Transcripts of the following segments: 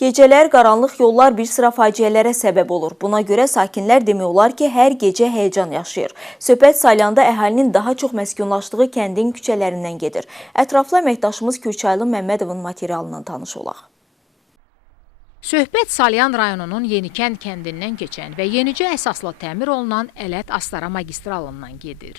Gecələr qaranlıq yollar bir sıra faciələrə səbəb olur. Buna görə sakinlər demək olar ki, hər gecə həyəcan yaşayır. Söhbət Salyanda əhalinin daha çox məskunlaşdığı kəndin küçələrindən gedir. Ətraflı əməkdaşımız Kürçaylı Məmmədovun materialından tanış olaq. Söhbət Salyan rayonunun Yenikənd kəndindən keçən və yenicə əsasla təmir olunan Ələt-Astara magistralından gedir.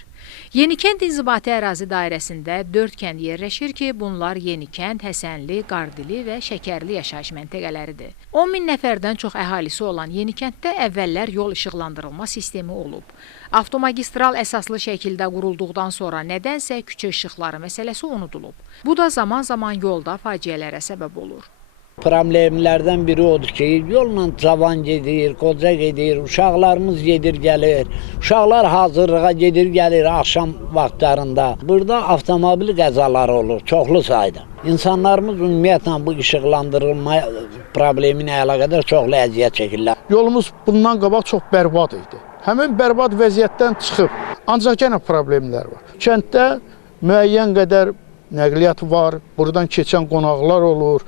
Yenikənd inzibati ərazi dairəsində 4 kənd yerləşir ki, bunlar Yenikənd, Həsənli, Qardili və Şəkərli yaşayış məntəqələridir. 10 min nəfərdən çox əhalisi olan Yenikənddə əvvəllər yol işıqlandırılma sistemi olub. Avtomagistral əsaslı şəkildə qurulduqdan sonra nədənsə küçə işıqları məsələsi unudulub. Bu da zaman-zaman yolda faciələrə səbəb olur. Problemlərdən biri odur ki, yolla cavan gedir, qoca gedir, uşaqlarımız gedir, gəlir. Uşaqlar hazırlığa gedir, gəlir axşam vaxtlarında. Burada avtomobil qəzaları olur, çoxlu sayda. İnsanlarımız ümumiyyətlə bu işıqlandırılma problemi ilə əlaqədar çoxlu əziyyət çəkirlər. Yolumuz bundan qabaq çox bərbad idi. Həmin bərbad vəziyyətdən çıxıb, ancaq yenə problemlər var. Kənddə müəyyən qədər nəqliyyat var, buradan keçən qonaqlar olur.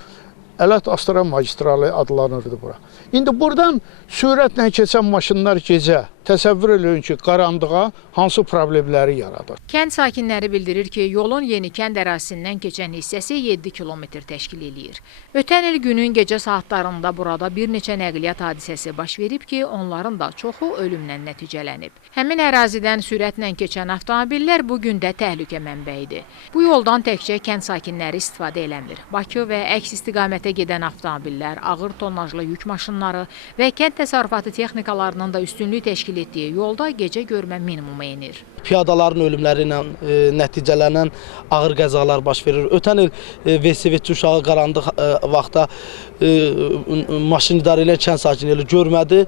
Ələt-Astara magistralı adlanırdı bura. İndi buradan sürətlə keçən maşınlar gecə təsəvvür edin ki, qaranlığa hansı problemləri yaradır. Kənd sakinləri bildirir ki, yolun Yenikənd ərazisindən keçən hissəsi 7 kilometr təşkil eləyir. Ötən il günün gecə saatlarında burada bir neçə nəqliyyat hadisəsi baş verib ki, onların da çoxu ölümlə nəticələnib. Həmin ərazidən sürətlə keçən avtomobillər bugün də təhlükə mənbəyidir. Bu yoldan təkcə kənd sakinləri istifadə eləmir. Bakı və əks istiqamətə gedən avtomobillər, ağır tonnajlı yük maşınları və kənd təsərrüfatı texnikalarının da üstünlük təşkil etdiyi yolda gecə görmə minimuma enir. Piyadaların ölümləri ilə nəticələnən ağır qəzalar baş verir. Ötən il velosipedçi uşağı qaranlıq vaxtda maşın idarə edən kənd sakinləri görmədi,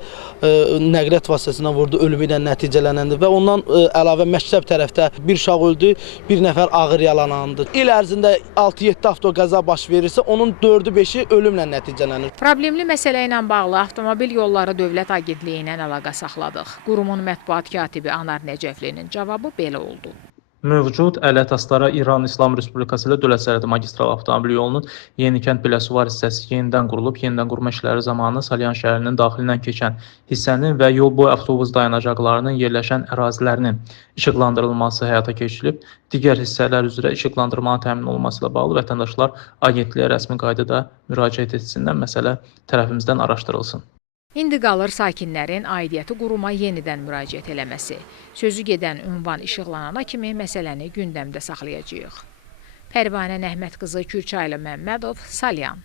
nəqliyyat vasitəsindən vurdu, ölümü ilə nəticələnəndi və ondan əlavə məktəb tərəfdə bir uşaq öldü, bir nəfər ağır yaralandı. İl ərzində 6-7 avtoqəza baş verirsə, onun 4-5-i ölümlə nəticələnir. Problemli məsələ ilə bağlı Avtomobil Yolları Dövlət Agentliyi ilə əlaqə saxladıq. Qurumun mətbuat katibi Anar Nəcəflinin cavabı belə oldu. Mövcud Ələt-Astara İran İslam Respublikası ilə dövlət sərhədi magistral avtomobil yolunun Yenikənd Biləsuvar hissəsi yenidən qurulub. Yenidən qurma işləri zamanı Salyan şəhərinin daxilindən keçən hissənin və yol boyu avtobus dayanacaqlarının yerləşən ərazilərinin işıqlandırılması həyata keçirilib. Digər hissələr üzrə işıqlandırmanın təmin olunması ilə bağlı vətəndaşlar agentliyə rəsmi qaydada müraciət etsinlər, məsələ tərəfimizdən araşdırılsın. İndi qalır sakinlərin aidiyyəti quruma yenidən müraciət eləməsi. Sözü gedən ünvan işıqlanana kimi məsələni gündəmdə saxlayacağıq. Pərvanə Nəhmət qızı, Kürçaylı Məmmədov, Salyan.